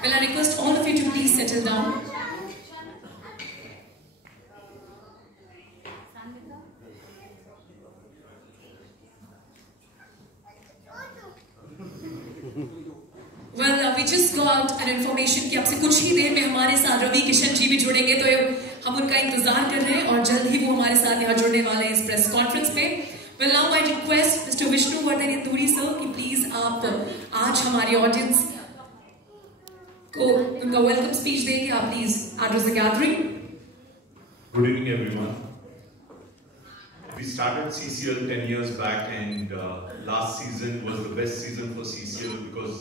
Well, I request all of you to please settle down. Well, we just got an information कि आपसे कुछ ही देर में हमारे साथ रवि किशन जी भी जुड़ेंगे, तो हम उनका इंतजार कर रहे हैं और जल्द ही वो हमारे साथ यहाँ जुड़ने वाले हैं इस प्रेस कॉन्फ्रेंस में. Well, now I request Mr. Vishnu Vardhan Induri sir कि प्लीज आप आज हमारी ऑडियंस को उनका वेलकम स्पीच देंगे. आप please address the gathering. Good evening, everyone. We started CCL 10 years back, and last season was the best season for CCL because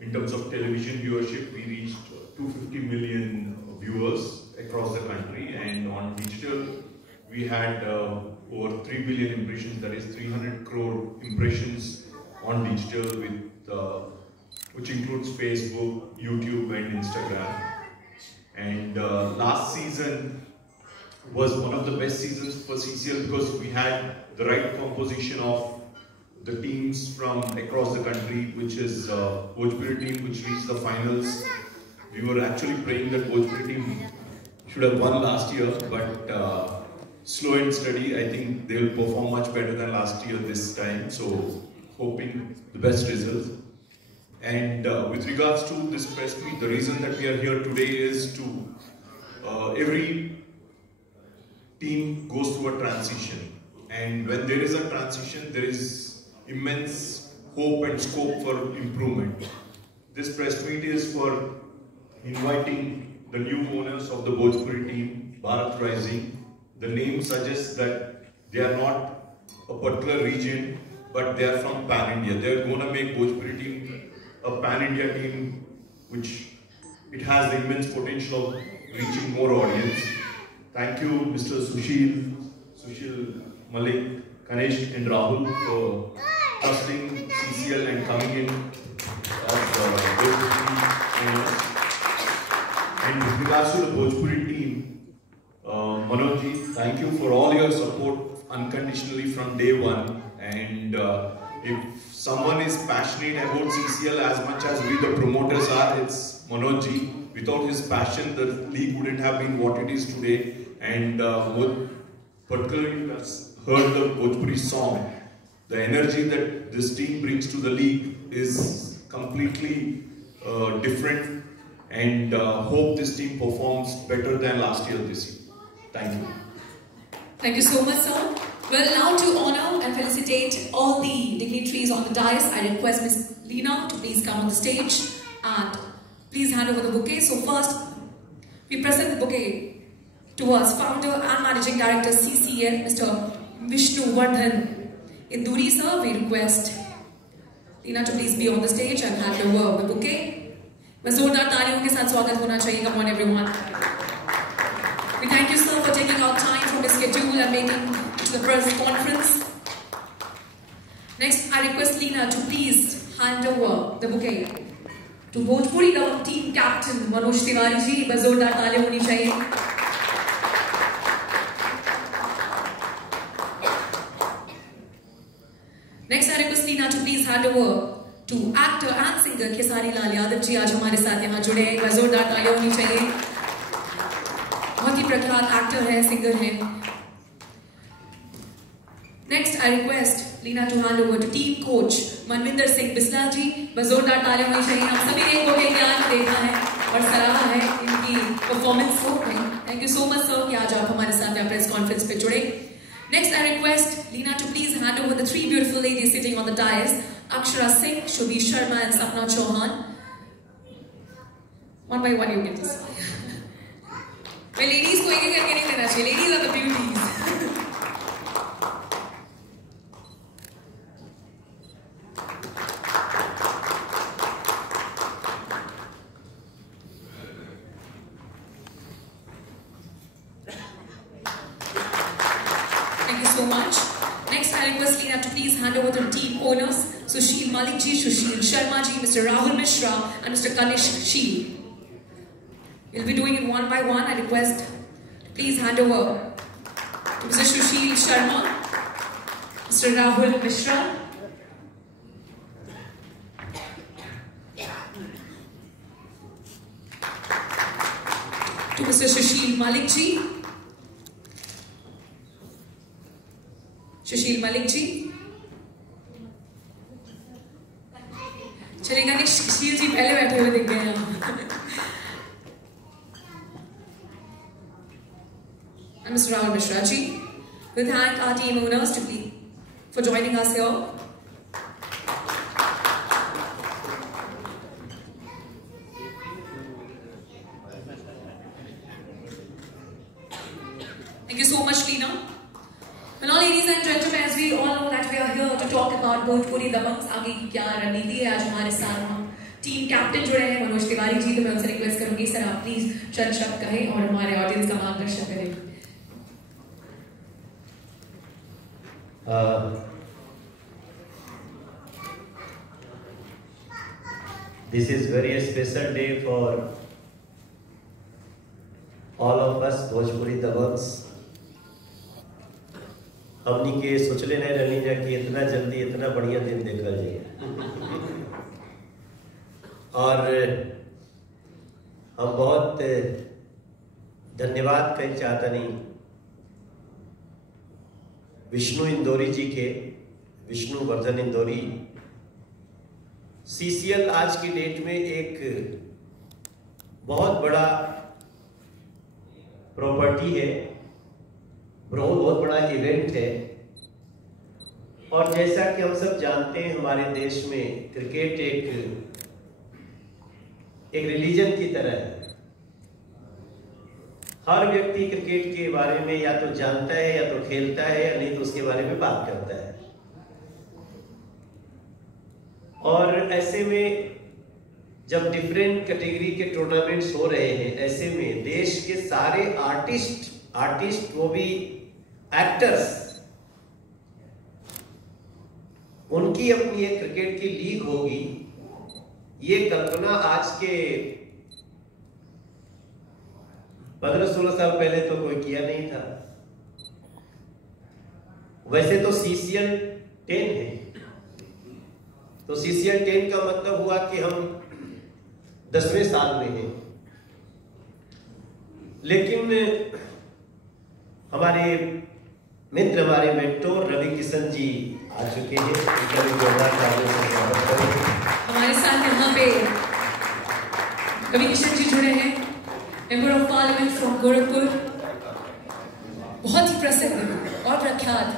in terms of television viewership, we reached 250 million viewers across the country, and on digital, we had over 3 billion impressions, that is 300 crore impressions on digital, which includes Facebook, YouTube, and Instagram. And last season was one of the best seasons for CCL because we had the right composition of the teams from across the country, which is Bhojpuri team, which reached the finals. We were actually praying that Bhojpuri team should have won last year, but slow and steady, I think they will perform much better than last year this time. So hoping the best results. And with regards to this press meet, the reason that we are here today is to every team goes through a transition, and when there is a transition, there is immense hope and scope for improvement. This press meet is for inviting the new owners of the Bhojpuri team, Bharat Rising. The name suggests that they are not a particular region, but they are from Pan-India. They are going to make Bhojpuri team a Pan-India team, which it has the immense potential of reaching more audience. Thank you, Mr. Sushil, Malik, Ganesh and Rahul for trusting CCL and coming in as Bhojpuri owners. And with regards to the Bhojpuri team, Manoj ji, thank you for all your support unconditionally from day one. And if someone is passionate about CCL as much as we the promoters are, it's Manoj ji. Without his passion, the league wouldn't have been what it is today. And particularly heard the Bhojpuri song, the energy that this team brings to the league is completely different, and hope this team performs better than last year this year. Thank you. Thank you so much, sir. Well, now to honor and felicitate all the dignitaries on the dais, I request Ms. Leena to please come on the stage and please hand over the bouquet. So first, we present the bouquet towards founder and managing director CCL, Mr. Vishnu Vardhan Induri sir. We request Leena to please be on the stage and hand over the bouquet. जोरदार तालियों के साथ स्वागत होना चाहिए. Come on, everyone. We thank you, sir, for taking out time from your schedule and making it to the press conference. Next, I request Leena to please hand over the bouquet to Bhojpuri Davam team captain Manoj Tiwari ji. जोरदार तालियां होनी चाहिए. Next, I request Leena to please hand over to actor and singer Khesari Lal Yadav ji. आज हमारे साथ यहाँ जुड़े हैं. जोरदार तालियां होनी चाहिए. बहुत ही प्रख्यात एक्टर है, सिंगर है. Next, I request Leena to hand over to team coach Manvinder Singh Bisla ji. जोरदार तालियां होनी चाहिए. हम सभी ने इनको के ज्ञान देखा है और सराहा है इनकी परफॉर्मेंस को. Thank you so much, sir, कि आज आप हमारे साथ यहाँ प्रेस कॉन्फ्रेंस पे जुड़े. Next, I request Leena to please hand over the three beautiful ladies sitting on the dais, Akshara Singh, Shubhi Sharma and Sapna Chauhan. One by one you get this. Well, ladies को एक-एक करके नहीं देना चाहिए. Ladies are the beauties. So much. Next, I request Leena to please hand over to the team owners, Sushil Malik ji, Sushil Sharma ji, Mr. Rahul Mishra and Mr. Ganesh Sheel. We'll be doing it one by one. I request please hand over to Mr. Sushil Sharma, Mr. Rahul Mishra, to Mr. Sushil Malik ji. Sushil Malik ji. चलेगा नहीं, सुशील जी पहले बैठे हुए दिख गए हैं. And Mr. Rahul Mishra ji. We thank our team owners for joining us here. Thank you so much, Leena. Well, ladies and gentlemen, as we all know that we are here to talk about Bhojpuri Dabangs. आगे की क्या रणनीति है? आज हमारे साथ हम team captain जुड़े हैं मनोज तिवारी जी. तो मैं उनसे रिक्वेस्ट करूंगी सर आप प्लीज चंद शब्द कहें और हमारे ऑडियंस का मार्गदर्शन करें. This is very special day for all of us Bhojpuri Dabangs. हमनी के सोचले नहीं रहनी जा कि इतना जल्दी इतना बढ़िया दिन देखा जाए. और हम बहुत धन्यवाद कहना चाहता नहीं विष्णु इंदौरी जी के, विष्णु वर्धन इंदौरी. सीसीएल आज की डेट में एक बहुत बड़ा प्रॉपर्टी है, बहुत बड़ा इवेंट है. और जैसा कि हम सब जानते हैं हमारे देश में क्रिकेट एक रिलीजन की तरह है. हर व्यक्ति क्रिकेट के बारे में या तो जानता है या तो खेलता है या नहीं तो उसके बारे में बात करता है. और ऐसे में जब डिफरेंट कैटेगरी के टूर्नामेंट्स हो रहे हैं, ऐसे में देश के सारे आर्टिस्ट वो भी एक्टर्स, उनकी अपनी एक क्रिकेट की लीग होगी, ये कल्पना आज के 15-16 साल पहले तो कोई किया नहीं था. वैसे तो CCL 10 है, तो CCL 10 का मतलब हुआ कि हम 10वें साल में हैं. लेकिन हमारे मित्र, हमारे मेंटोर रवि किशन जी आ चुके हैं. हमारे साथ यहाँ पे रवि किशन जी जुड़े हैं, member of parliament from Gorakhpur, बहुत ही प्रसिद्ध और प्रख्यात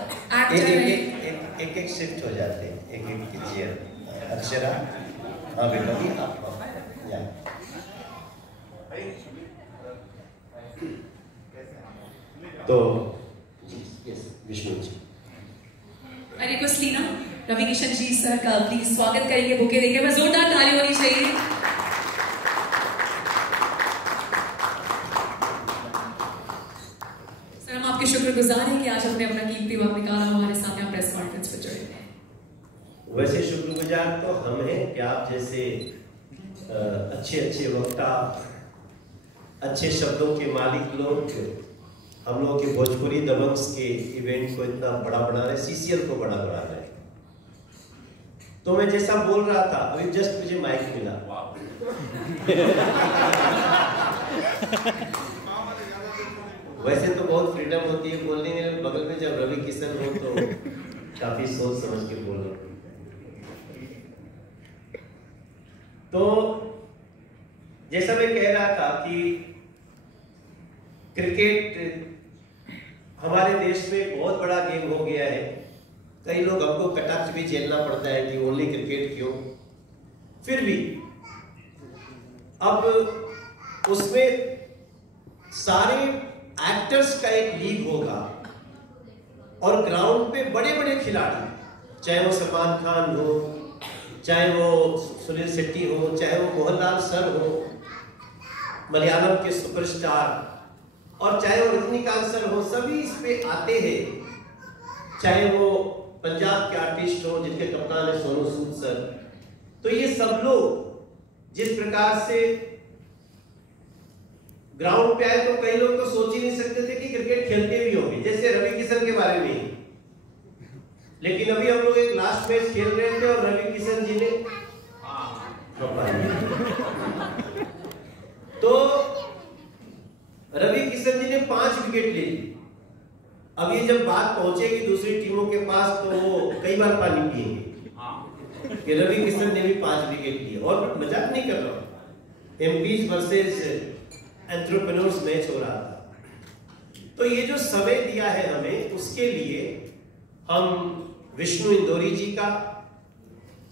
एक्टर हैं. एक शिफ्ट हो जाते हैं, एक कीजिए. अक्षरा, हाँ बेटा जी आप तो Vishnu ji. I request Leena Ravi Kishan ji sir का प्लीज स्वागत करेंगे, बुके देंगे. बस जोरदार ताली होनी चाहिए. सर हम आपके शुक्रगुजार हैं कि आज आपने अपना कीमती वक्त निकाला हमारे साथ यहाँ प्रेस कॉन्फ्रेंस में जुड़े हैं. वैसे शुक्रगुजार तो हम हैं कि आप जैसे अच्छे वक्ता, अच्छे शब्दों के मालिक लोग हम लोग के भोजपुरी दबंग्स के इवेंट को इतना बड़ा बना रहे, सीसीएल को बड़ा बना रहे. तो मैं जैसा बोल रहा था, अभी जस्ट मुझे माइक मिला. वैसे तो बहुत फ्रीडम होती है बोलने में, बगल में जब रवि किशन हो तो काफी सोच समझ के बोल रहा. तो जैसा मैं कह रहा था कि क्रिकेट हमारे देश में बहुत बड़ा गेम हो गया है. कई लोग हमको कटाक्ष भी झेलना पड़ता है कि ओनली क्रिकेट क्यों. फिर भी अब उसमें सारे एक्टर्स का एक लीग होगा और ग्राउंड पे बड़े बड़े खिलाड़ी, चाहे वो सलमान खान हो, चाहे वो सुनील शेट्टी हो, चाहे वो मोहनलाल सर हो, मलयालम के सुपरस्टार, और चाहे वो रजनीकांत सर हो, सभी इस पे आते हैं. चाहे वो पंजाब के आर्टिस्ट हो जिनके कप्तान है सोनू सूद सर. तो ये सब लोग जिस प्रकार से ग्राउंड पे आए तो कई लोग तो सोच ही नहीं सकते थे कि क्रिकेट खेलते भी होंगे, जैसे रवि किशन के बारे में. लेकिन अभी हम लोग एक लास्ट मैच खेल रहे थे और रवि किशन जी ने तो रवि किशन जी ने 5 विकेट ले ली। अब ये जब बात पहुंचेगी दूसरी टीमों के पास तो वो कई बार पानी पिएंगे कि रवि किशन ने भी 5 विकेट लिए। और मजाक नहीं कर रहा हूं, एमपीज वर्सेस एंटरप्रेन्योर्स मैच हो रहा था। तो ये जो समय दिया है हमें, उसके लिए हम विष्णु इंदौरी जी का,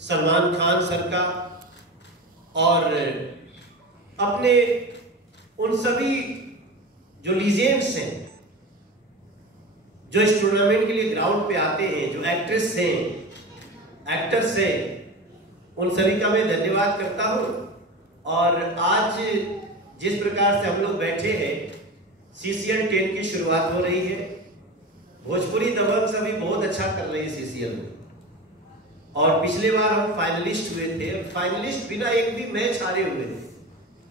सलमान खान सर का और अपने उन सभी जो लीजेंड्स हैं जो इस टूर्नामेंट के लिए ग्राउंड पे आते हैं, जो एक्ट्रेस हैं, एक्टर्स हैं, उन सभी का मैं धन्यवाद करता हूं। और आज जिस प्रकार से हम लोग बैठे हैं, CCL 10 की शुरुआत हो रही है। भोजपुरी दबंग अभी बहुत अच्छा कर रही है CCL में, और पिछले बार हम फाइनलिस्ट हुए थे। फाइनलिस्ट बिना एक भी मैच हारे हुए थे,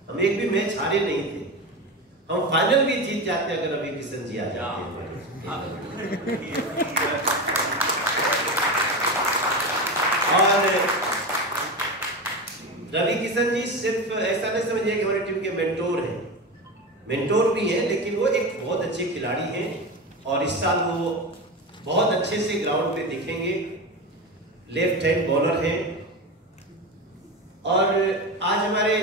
हम एक भी मैच हारे नहीं थे। हम फाइनल भी जीत जाते अगर रवि किशन जी आ जाते। और रवि किशन जी सिर्फ ऐसा नहीं समझिए कि हमारी टीम के मेंटोर हैं, मेंटोर भी हैं, लेकिन वो एक बहुत अच्छे खिलाड़ी हैं और इस साल वो बहुत अच्छे से ग्राउंड पे दिखेंगे। लेफ्ट हैंड बॉलर हैं। और आज हमारे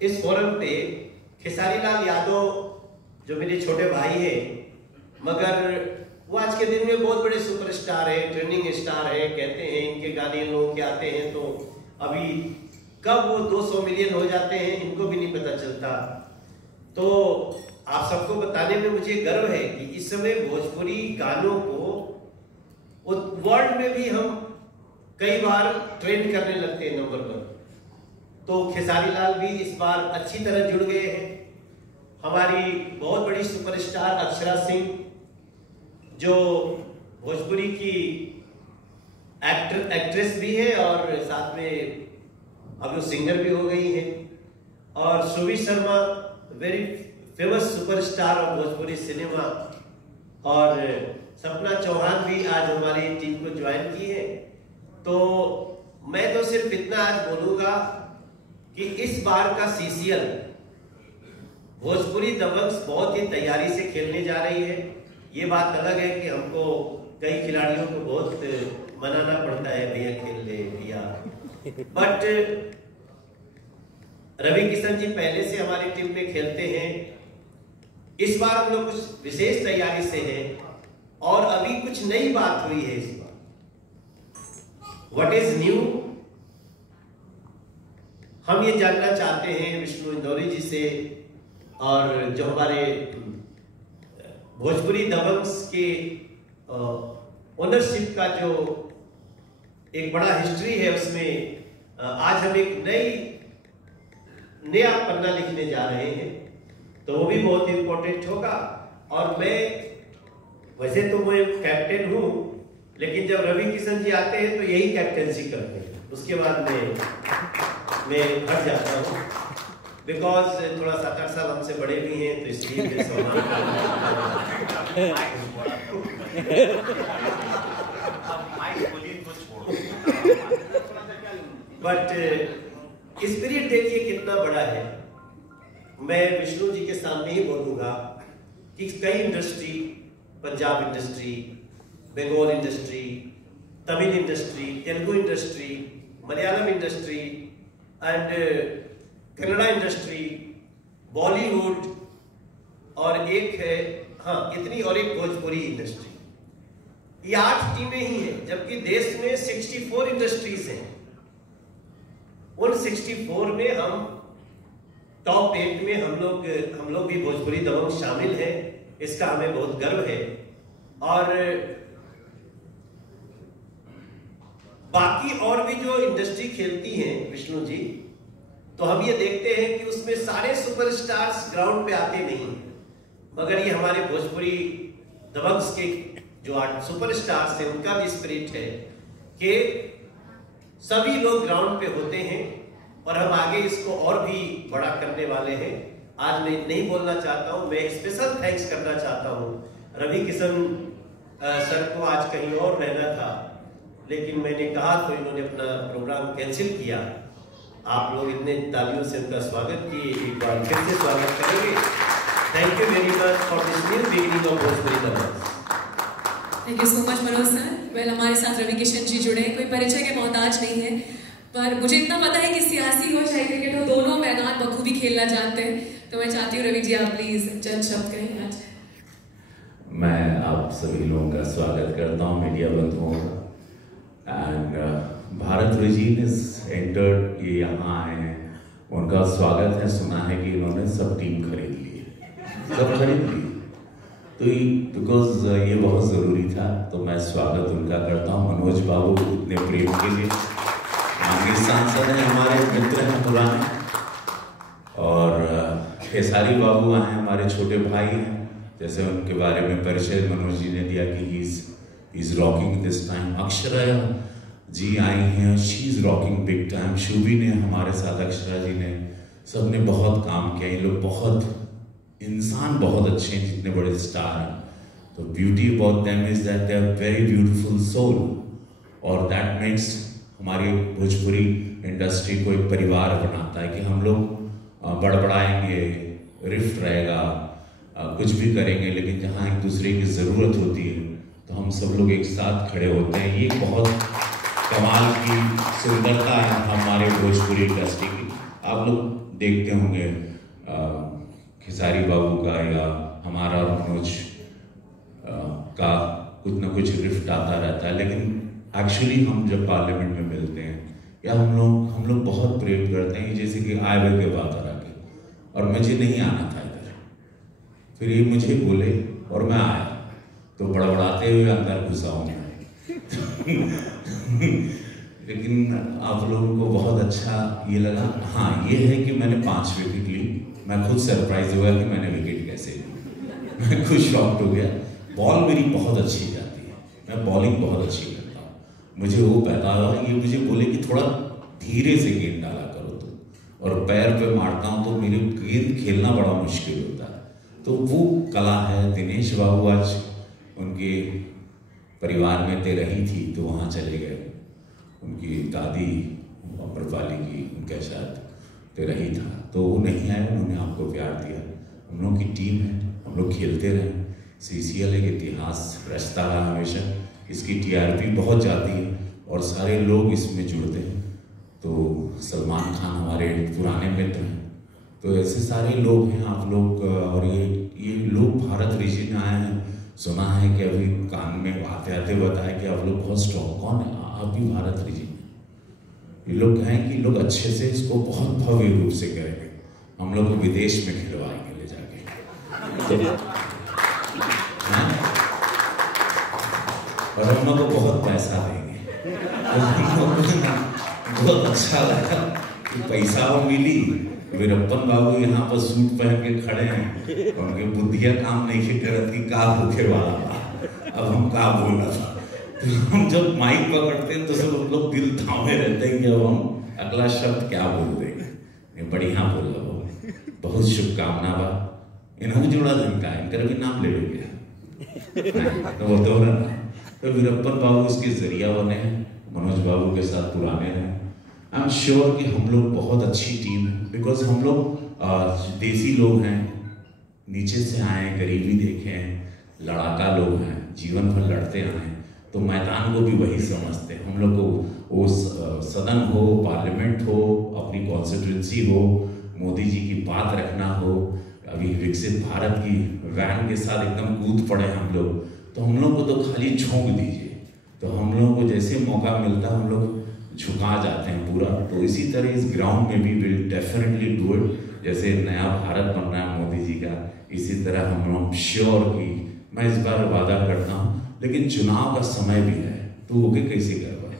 इस फोरम पे खेसारी लाल यादव जो मेरे छोटे भाई हैं, मगर वो आज के दिन में बहुत बड़े सुपरस्टार हैं, ट्रेंडिंग स्टार हैं, कहते हैं इनके गाने लोगों के आते हैं तो अभी कब वो 200 मिलियन हो जाते हैं इनको भी नहीं पता चलता। तो आप सबको बताने में मुझे गर्व है कि इस समय भोजपुरी गानों को वर्ल्ड में भी हम कई बार ट्रेंड करने लगते हैं नंबर 1। तो खेसारी लाल भी इस बार अच्छी तरह जुड़ गए हैं। हमारी बहुत बड़ी सुपरस्टार अक्षरा सिंह जो भोजपुरी की एक्ट्रेस भी है और साथ में अब वो सिंगर भी हो गई है। और Suvi Sharma very famous superstar of Bhojpuri cinema, और सपना चौहान भी आज हमारी टीम को ज्वाइन की है। तो मैं तो सिर्फ इतना आज बोलूंगा कि इस बार का CCL भोजपुरी दबंग्स बहुत ही तैयारी से खेलने जा रही है। ये बात अलग है कि हमको कई खिलाड़ियों को बहुत मनाना पड़ता है, भैया खेल ले भैया, बट रवि किशन जी पहले से हमारी टीम में खेलते हैं। इस बार हम लोग कुछ विशेष तैयारी से हैं और अभी कुछ नई बात हुई है इस बार। व्हाट इज न्यू, हम ये जानना चाहते हैं विष्णु इंदौरी जी से, और जो हमारे भोजपुरी दबंग्स के ओनरशिप का जो एक बड़ा हिस्ट्री है, उसमें आज हम एक नया पन्ना लिखने जा रहे हैं, तो वो भी बहुत इंपॉर्टेंट होगा। और मैं वैसे तो मैं कैप्टन हूं, लेकिन जब रवि किशन जी आते हैं तो यही कैप्टनसी करते हैं, उसके बाद मैं हट जाता हूं, बिकॉज थोड़ा 7-8 साल हमसे बड़े भी हैं, तो इसलिए मैं बट स्पिरिट देखिए कितना बड़ा है। मैं विष्णु जी के सामने ही बोलूंगा कि कई industry, Punjab industry, Bengal industry, Tamil industry, Telugu industry, Malayalam industry and Kannada industry, Bollywood, और एक है इतनी, और एक भोजपुरी इंडस्ट्री, ये 8 टीमें ही हैं, जबकि देश में 64 इंडस्ट्रीज हैं। उन 64 में हम टॉप 8 में हम लोग भी भोजपुरी दबंग शामिल हैं। इसका हमें बहुत गर्व है। और बाकी और भी जो इंडस्ट्री खेलती हैं विष्णु जी, तो हम ये देखते हैं कि उसमें सारे सुपरस्टार्स ग्राउंड पे आते नहीं, मगर ये हमारे भोजपुरी दबंग्स के जो सुपरस्टार्स हैं उनका भी स्पिरिट है कि सभी लोग ग्राउंड पे होते हैं, और हम आगे इसको और भी बड़ा करने वाले हैं। आज मैं नहीं बोलना चाहता हूं, मैं स्पेशल थैंक्स करना चाहता हूं रवि किशन सर को। आज कहीं और रहना था, लेकिन मैंने कहा तो इन्होंने अपना प्रोग्राम कैंसिल किया, आप लोग इतने तालियों से उनका स्वागत किए, एक बार फिर से स्वागत करेंगे। Thank you very much for this new beginning of Bhojpuri colours. Thank you so much Manoj sir. Well, हमारे साथ रवि किशन जी जुड़े हैं, कोई परिचय के मोहताज नहीं है, पर मुझे इतना पता है कि सियासी हो चाहे क्रिकेट हो, दोनों मैदान बखूबी खेलना जानते हैं। तो मैं चाहती हूँ रवि जी आप प्लीज चंद शब्द कहें आज। मैं आप सभी लोगों का स्वागत करता हूँ, मीडिया बंधुओं का। एंड भारत रिजीन इज एंटर्ड, ये यहाँ आए हैं, उनका स्वागत है। सुना है कि इन्होंने सब टीम खरीद ली है, सब खरीद ली, तो बिकॉज ये बहुत ज़रूरी था, तो मैं स्वागत उनका करता हूँ। मनोज बाबू इतने प्रेम के लिए, माननीय सांसद हैं, हमारे मित्र हैं पुराने, और खेसारी बाबू आए हैं, हमारे छोटे भाई हैं, जैसे उनके बारे में परिचय मनोज जी ने दिया कि he is rocking this time. Akshara ji आई हैं, she is rocking big time. Shubhi ने हमारे साथ, अक्षरा जी ने, सब ने बहुत काम किया। ये लोग बहुत इंसान बहुत अच्छे हैं, जितने बड़े स्टार हैं। तो beauty about them is that they are very beautiful soul, और दैट मेक्स हमारी भोजपुरी इंडस्ट्री को एक परिवार बनाता है कि हम लोग बड़बड़ाएंगे, रिफ्ट रहेगा, कुछ भी करेंगे, लेकिन जहाँ एक दूसरे की ज़रूरत होती है तो हम सब लोग एक साथ खड़े होते हैं। ये बहुत कमाल की सुंदरता है हमारे भोजपुरी इंडस्ट्री की। आप लोग देखते होंगे खेसारी बाबू का या हमारा मनोज का कुछ ना कुछ रिफ्ट आता रहता है, लेकिन एक्चुअली हम जब पार्लियामेंट में मिलते हैं या हम लोग बहुत प्रेम करते हैं, जैसे कि आए हुए के बात आ के, और मुझे नहीं आना था इधर, फिर ये मुझे बोले और मैं आया, तो बड़बड़ाते हुए अंदर घुसा हूँ लेकिन आप लोगों को बहुत अच्छा ये लगा। हाँ, ये है कि मैंने 5 विकेट ली, मैं खुद सरप्राइज हुआ कि मैंने विकेट कैसे ली, मैं खुद शॉक्ड हो गया। बॉल मेरी बहुत अच्छी जाती है, मैं बॉलिंग बहुत अच्छी करता हूँ। मुझे वो पता हुआ, ये मुझे बोले कि थोड़ा धीरे से गेंद डाला करो तो, और पैर पे मारता हूँ तो मेरी गेंद खेलना बड़ा मुश्किल होता है। तो वो कला है। दिनेश बाबू आज उनके परिवार में तेरही थी, तो वहाँ चले गए। उनकी दादी अमृतपाली की उनके साथ तेरही था, तो वो नहीं आए, उन्होंने आपको प्यार दिया। हम लोग की टीम है, हम लोग खेलते रहे। सीसीएल एक इतिहास रचता रहा हमेशा, इसकी टीआरपी बहुत जाती है और सारे लोग इसमें जुड़ते हैं। तो सलमान खान हमारे पुराने मित्र हैं, तो ऐसे सारे लोग हैं आप लोग। और ये लोग भारत रीजन आए हैं। सुना है कि अभी कान में आते आते बताया कि आप लोग बहुत स्ट्रॉन्ग, कौन है आप भी भारत रीजन? ये लोग कहें कि लोग अच्छे से इसको बहुत भव्य रूप से करेंगे, हम लोग को विदेश में खिलवाएंगे ले जाके, तो और हम लोग को बहुत पैसा देंगे। बहुत अच्छा लगा कि पैसा वो मिली। वीरप्पन बाबू यहाँ पर सूट पहन के खड़े हैं, उनके बुद्धिया काम नहीं करती, का होके वाला। अब हम का बोलना था, तो हम जब माइक पकड़ते हैं तो सब लोग दिल थामे रहते हैं कि अब हम अगला शब्द क्या बोल देंगे। बढ़िया बोला वो, बहुत शुभकामना बा। इन्होंने जोड़ा जिनका इनका भी नाम ले गया तो वो तो तो वीरप्पन बाबू इसके जरिया बने हैं, मनोज बाबू के साथ पुराने हैं। आई एम श्योर कि हम लोग बहुत अच्छी टीम है, बिकॉज हम लोग देसी लोग हैं, नीचे से आए हैं, गरीबी देखे हैं, लड़ाका लोग हैं, जीवन भर लड़ते आए हैं, तो मैदान को भी वही समझते हैं। हम लोग को वो सदन हो, पार्लियामेंट हो, अपनी कॉन्स्टिट्यूंसी हो, मोदी जी की बात रखना हो, अभी विकसित भारत की वैन के साथ एकदम कूद पड़े हम लोग, तो हम लोग को तो खाली झोंक दीजिए, तो हम लोगों को जैसे मौका मिलता हम लोग झुका जाते हैं पूरा। तो इसी तरह इस ग्राउंड में भी विल डेफिनेटली डू इट। जैसे नया भारत बन रहा है मोदी जी का, इसी तरह हम लोग श्योर कि मैं इस बार वादा करता हूँ, लेकिन चुनाव का समय भी है, तो होके कैसे करवाए,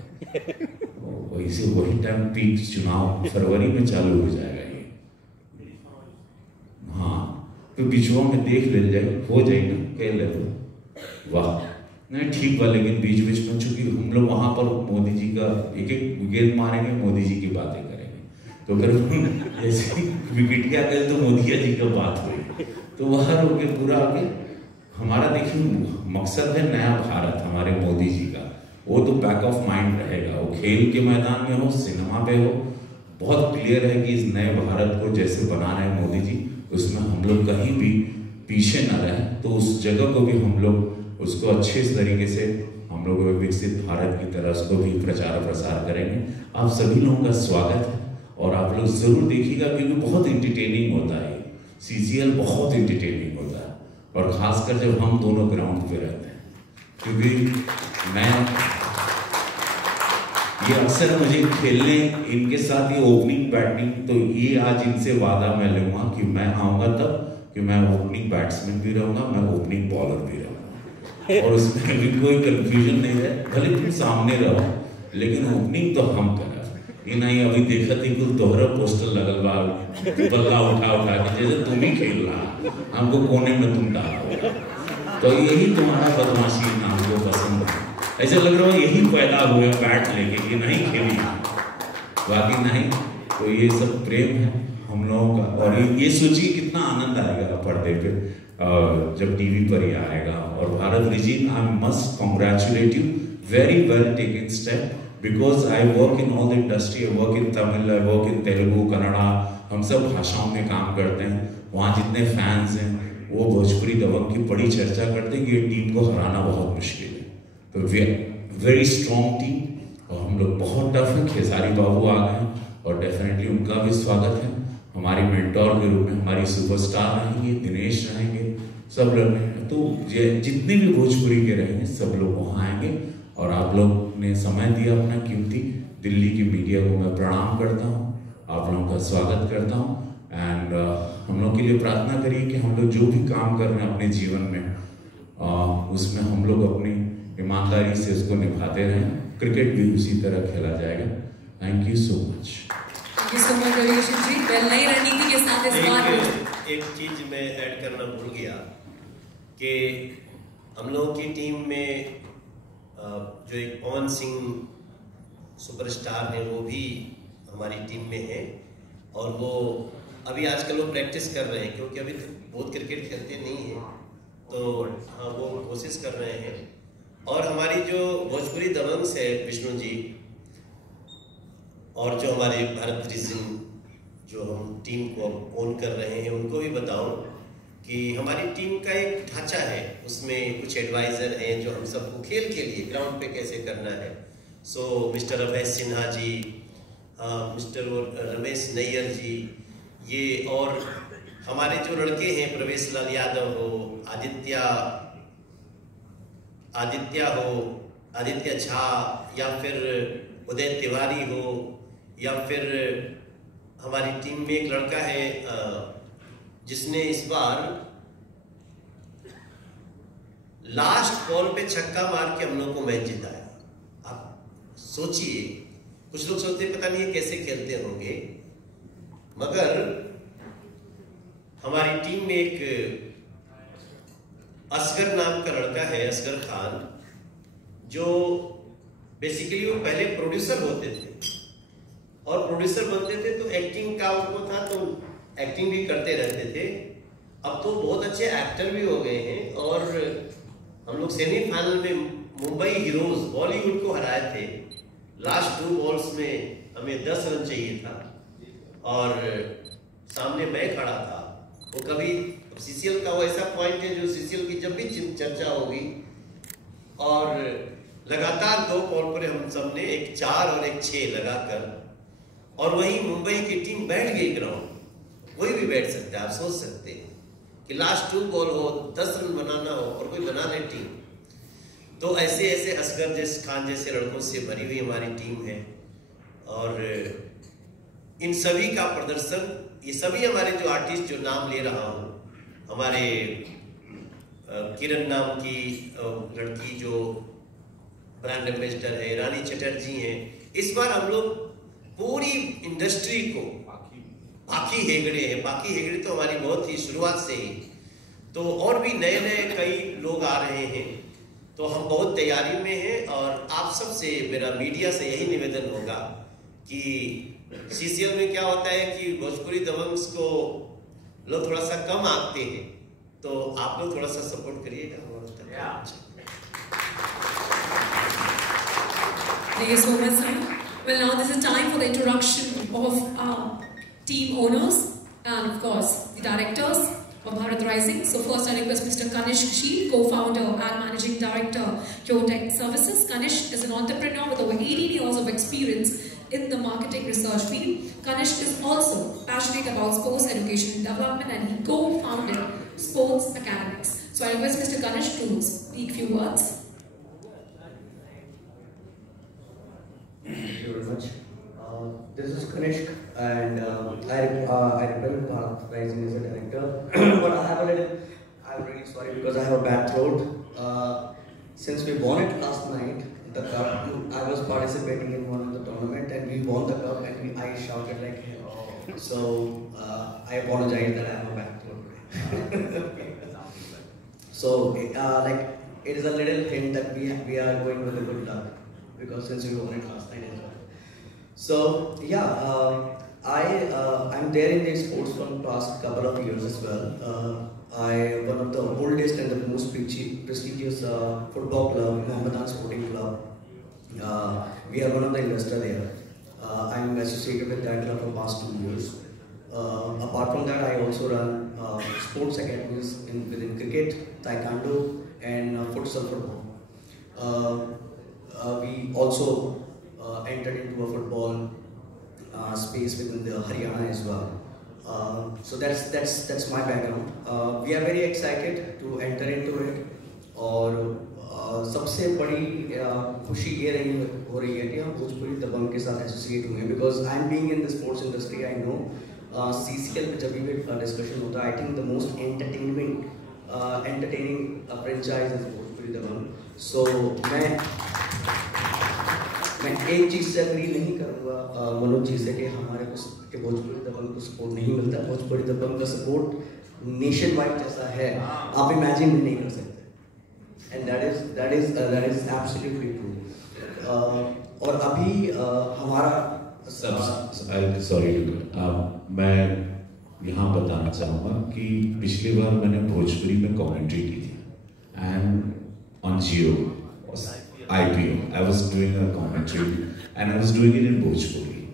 वही टाइम पीक चुनाव फरवरी में चालू हो जाएगा ये। हाँ, तो बीचों में देख ले जाए, हो जाएगा कह ले तो वाह नहीं ठीक बा। लेकिन बीच बीच में चूंकि हम लोग वहां पर मोदी जी का एक एक गेंद मारेंगे, मोदी जी की बातें करेंगे, तो फिर जैसे विकेटिया गए तो मोदिया जी का बात हुई, तो वह रोके पूरा आगे हमारा देखिए मकसद है नया भारत हमारे मोदी जी का, वो तो बैक ऑफ माइंड रहेगा। वो खेल के मैदान में हो, सिनेमा पे हो, बहुत क्लियर है कि इस नए भारत को जैसे बना रहे हैं मोदी जी, उसमें हम लोग कहीं भी पीछे न रहें, तो उस जगह को भी हम लोग उसको अच्छे तरीके से हम लोग विकसित भारत की तरह उसको भी प्रचार प्रसार करेंगे। आप सभी लोगों का स्वागत है और आप लोग जरूर देखिएगा क्योंकि बहुत इंटरटेनिंग होता है। सीसीएल बहुत इंटरटेनिंग होता है और खासकर जब हम दोनों ग्राउंड पे रहते हैं, क्योंकि मैं ये अक्सर मुझे खेलने इनके साथ ये ओपनिंग बैटिंग, तो ये आज इनसे वादा मैं लूंगा कि मैं आऊंगा तब कि मैं ओपनिंग बैट्समैन भी रहूंगा, मैं ओपनिंग बॉलर भी रहूंगा और उसमें भी कोई कंफ्यूजन नहीं है। भले तुम सामने रहो लेकिन ओपनिंग तो हम करें। ये नहीं अभी देखा थी कुछ दोहरा पोस्टर लगल बा, बल्ला उठा उठा के जैसे तुम ही खेल रहा, हमको कोने में तुम डालो, तो यही तुम्हारा बदमाशी हमको पसंद है। ऐसे लग रहा है यही पैदा हुए बैट लेके कि नहीं खेली, बाकी नहीं। तो ये सब प्रेम है हम लोगों का और ये सोचिए कितना आनंद आएगा पर्दे पे जब टीवी पर ही आएगा। और भारत रिजीन, I must congratulate you, very well taken step, because I work in all the industry, I work in Tamil, I work in Telugu, Kannada, हम सब भाषाओं में काम करते हैं। वहाँ जितने फैंस हैं वो भोजपुरी दबंग की बड़ी चर्चा करते हैं कि ये टीम को हराना बहुत मुश्किल है। तो वेरी स्ट्रॉन्ग टीम और हम लोग बहुत टफ हैं। खेसारी बाबू आ गए हैं और डेफिनेटली उनका भी स्वागत है। हमारी मेंटोर के रूप में हमारी सुपरस्टार रहेंगे, दिनेश रहेंगे, सब रहेंगे। तो जितने भी भोजपुरी के रहेंगे सब लोग वहाँ आएंगे और आप लोग ने समय दिया अपना कीमती। दिल्ली की मीडिया को मैं प्रणाम करता हूँ, आप लोगों का स्वागत करता हूँ एंड हम लोग के लिए प्रार्थना करिए कि हम लोग जो भी काम कर रहे हैं अपने जीवन में उसमें हम लोग अपनी ईमानदारी से उसको निभाते रहें। क्रिकेट भी उसी तरह खेला जाएगा। Thank you so much. Thank you so much Ravi Kishan ji. नई रणनीति के साथ इस बार एक चीज मैं ऐड करना भूल गया कि हम लोगों की टीम में जो एक पवन सिंह सुपरस्टार है वो भी हमारी टीम में है और वो अभी आजकल वो प्रैक्टिस कर रहे हैं क्योंकि अभी बहुत क्रिकेट खेलते नहीं हैं, तो हाँ वो कोशिश कर रहे हैं। और हमारी जो भोजपुरी दबंग्स है विष्णु जी और जो हमारे भारत रीजन जो हम टीम को ओन कर रहे हैं उनको भी बताऊं कि हमारी टीम का एक ढांचा है, उसमें कुछ एडवाइजर हैं जो हम सबको खेल के लिए ग्राउंड पे कैसे करना है। सो मिस्टर अभय सिन्हा जी, मिस्टर रमेश नैयर जी, ये और हमारे जो लड़के हैं प्रवेश लाल यादव हो, आदित्य झा या फिर उदय तिवारी हो या फिर हमारी टीम में एक लड़का है जिसने इस बार लास्ट बॉल पे छक्का मार के हम लोग को मैच जिताया। आप सोचिए, कुछ लोग सोचते पता नहीं है कैसे खेलते होंगे, मगर हमारी टीम में एक असगर नाम का लड़का है, असगर खान, जो बेसिकली वो पहले प्रोड्यूसर होते थे और प्रोड्यूसर बनते थे तो एक्टिंग का उनको था तो एक्टिंग भी करते रहते थे। अब तो बहुत अच्छे एक्टर भी हो गए हैं और हम लोग सेमीफाइनल में मुंबई हीरोज बॉलीवुड को हराए थे। लास्ट 2 बॉल्स में हमें 10 रन चाहिए था और सामने मैं खड़ा था। वो कभी सीसीएल का वो ऐसा पॉइंट है जो सीसीएल की जब भी चर्चा होगी और लगातार 2 बॉल पर हम सब ने एक 4 और एक 6 लगाकर और वही मुंबई की टीम बैठ गई ग्राउंड। कोई भी बैठ सकता है, आप सोच सकते हैं कि लास्ट 2 बॉल हो, 10 रन बनाना हो और कोई बना ले टीम। तो ऐसे ऐसे असगर खान जैसे लड़कों से भरी हुई हमारी टीम है और इन सभी का प्रदर्शन, ये सभी हमारे जो आर्टिस्ट जो नाम ले रहा हूँ, हमारे किरण नाम की लड़की जो ब्रांड एम्बेसडर है, रानी चटर्जी हैं, इस बार हम लोग पूरी इंडस्ट्री को, बाकी हेगड़े तो हमारी बहुत ही शुरुआत से ही, तो और भी नए नए कई लोग आ रहे हैं, तो हम बहुत तैयारी में हैं। और आप सबसे मेरा मीडिया से यही निवेदन होगा कि सीसीएल में क्या होता है कि भोजपुरी दबंग्स को लोग थोड़ा सा कम आंकते हैं, तो आप लोग थोड़ा सा सपोर्ट करिएगा Thank you so much, sir. Well, now this is time for the introduction of our team owners and of course the directors of Bharat Rising. So first I request Mr. Kanishk Sheel, co-founder and managing director, Tech Services. Kanishk is an entrepreneur with over 18 years of experience in the marketing research field. Kanishk is also passionate about sports education and development, and he co-founded Sports Academics. So I request Mr. Kanishk to speak a few words. Thank you very much. This is Kanishk, and I represent Bharat Rising as a director. But I'm really sorry because I have a bad throat. Since we won it last night, the cup, I was participating in one of the tournament and we won the cup and I shouted like hell. So I apologize that I have a bad throat today. So like it is a little hint that we are going with a good luck because since we won it last night as well. So yeah, I'm there in the sports from past couple of years as well. One of the oldest and the most prestigious football club, Mohammedan Sporting Club. We are one of the investors there. I'm associated with that club for past 2 years. Apart from that, I also run sports academies within cricket, taekwondo, and futsal football. We also entered into a football space within the Haryana as well. So that's my background. We are very excited to enter into it. और सबसे बड़ी खुशी ये हो रही है कि हम भोजपुरी दबंग के साथ एसोसिएट हुए हैं because I'm being in the sports industry, I know CCL में जब भी डिस्कशन होता है I think the most entertaining franchise is Bhojpuri Dabangg. So मैं एक चीज़ से अग्री नहीं करूँगा मनोज जी से कि हमारे को भोजपुरी दबंग को सपोर्ट नहीं मिलता. भोजपुरी दबंग का सपोर्ट नेशन वाइड जैसा है आप इमेजिन भी नहीं कर सकते. And that is absolutely true. और अभी हमारा सॉरी मैं यहाँ बताना चाहूँगा कि पिछली बार मैंने भोजपुरी में कमेंट्री की थी and on Jio IPO I was doing a commentary and I was doing it in Bhojpuri.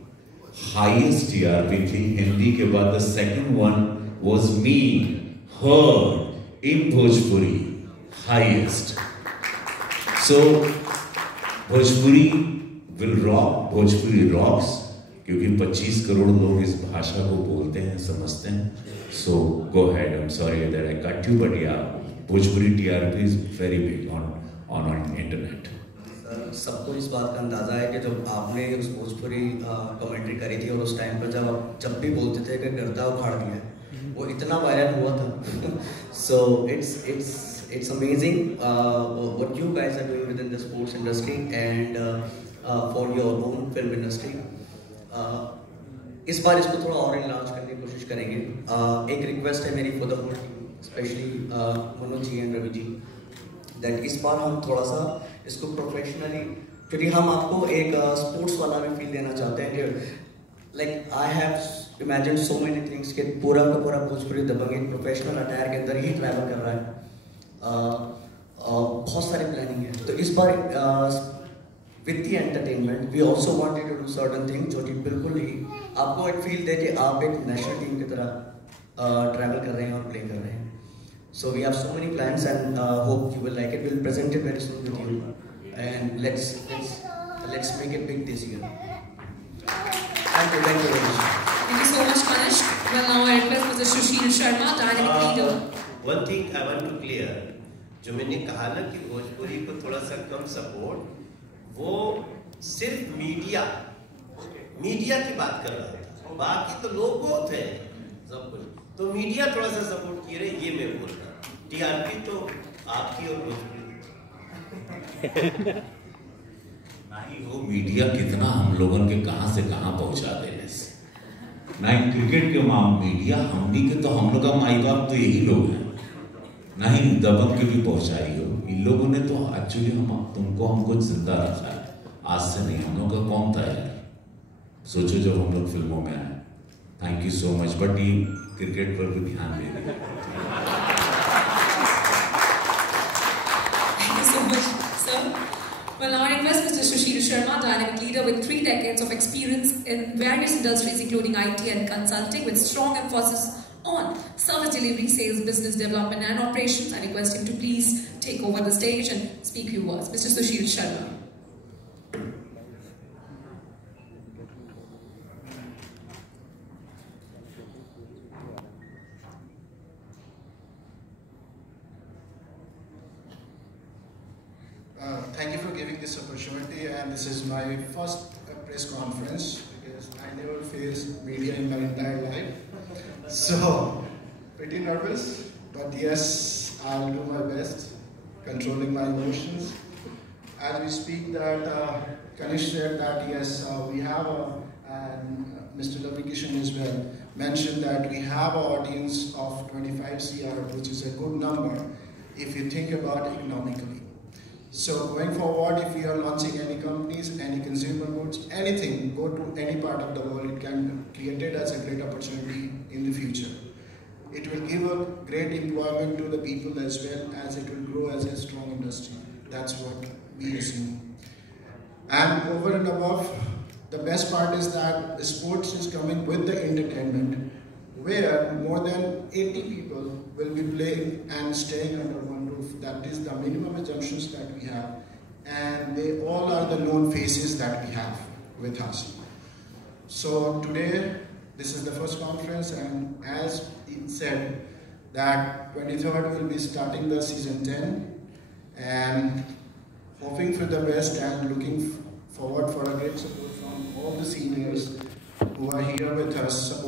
Highest TRP थी हिंदी के बाद. The second one was me heard in Bhojpuri. Highest. So Bhojpuri will rock. Bhojpuri rocks क्योंकि 25 करोड़ लोग इस भाषा को बोलते हैं, समझते हैं. So go ahead. I'm sorry that I cut you, but yeah, Bhojpuri TRP is very big on internet. सबको इस बात का अंदाजा है कि जब आपने उस भोजपुरी कमेंट्री करी थी और उस टाइम पर जब भी बोलते थे कि गर्दा उखाड़ दिया वो इतना वायरल हुआ था. So it's amazing what you guys are doing within the sports industry and for your own film industry. इस बार इसको थोड़ा और enlarge करने की कोशिश करेंगे. एक रिक्वेस्ट है मेरी for the whole team, especially Manoj ji and Ravi ji, that इस बार हम थोड़ा सा इसको प्रोफेशनली, क्योंकि हम आपको एक स्पोर्ट्स वाला भी फील देना चाहते हैं कि like I have imagine so many things कि पूरा का पूरा भोजपुरी दबंग एक प्रोफेशनल अटायर के अंदर ही ट्रैवल कर रहा है. बहुत सारी प्लानिंग है. तो इस बार with the entertainment we also wanted to do certain thing जो कि बिल्कुल ही आपको एक फील दे कि आप एक नेशनल टीम की तरह ट्रैवल कर रहे हैं और प्ले कर रहे हैं. So we have so many plans and hope you will like it. We'll present it very soon with you, and let's make it big this year. Thank you very much. Thank you so much, Kanishk. Well, now I request Mr. Sushil Sharma, dynamic leader. One thing I want to clear, जो मैंने कहा ना कि भोजपुरी को थोड़ा सा कम support, वो सिर्फ मीडिया की बात कर रहा था. बाकी तो लोग बहुत हैं सब कुछ. तो मीडिया थोड़ा सा सपोर्ट किए रहे, ये मैं बोल रहा. टीआरपी तो आपकी और भोजपुरी. नहीं वो मीडिया कितना हम लोगों के कहां से कहां पहुंचा देने से. नहीं क्रिकेट के माम मीडिया हमनी के तो हम लोग का माई बाप तो यही लोग हैं. नहीं दबंग के भी पहुंचाई हो इन लोगों ने तो एक्चुअली हमको जिंदा रखा है. आज से नहीं हम लोग का कौन था यार. सोचो जब हम लोग फिल्मों में आए. Thank you so much. But ये क्रिकेट पर भी ध्यान देंगे. Thank you so much, sir. Well, now I request Mr. Sushil Sharma, dynamic leader with 3 decades of experience in various industries including IT and consulting with strong emphasis on service delivery, sales, business development and operations. I request him to please take over the stage and speak few words. Mr. Sushil Sharma. Thank you for giving this opportunity, and this is my first press conference because I never faced media in my entire life. So, pretty nervous, but yes, I'll do my best, controlling my emotions. As we speak that, Kanish said that yes, we have and Mr. Ravi Kishan as well mentioned that we have an audience of 25 CR, which is a good number if you think about economically. So going forward, if we are launching any companies, any consumer goods, anything, go to any part of the world, it can be created as a great opportunity in the future. It will give a great employment to the people as well as it will grow as a strong industry. That's what we assume. And over and above, the best part is that the sports is coming with the entertainment, where more than 80 people will be playing and staying under one roof. That is the minimum assumptions that we have, and they all are the known faces that we have with us. So today, this is the first conference, and as it said, that 23rd will be starting the season 10, and hoping for the best and looking forward for a great support from all the seniors who are here with us,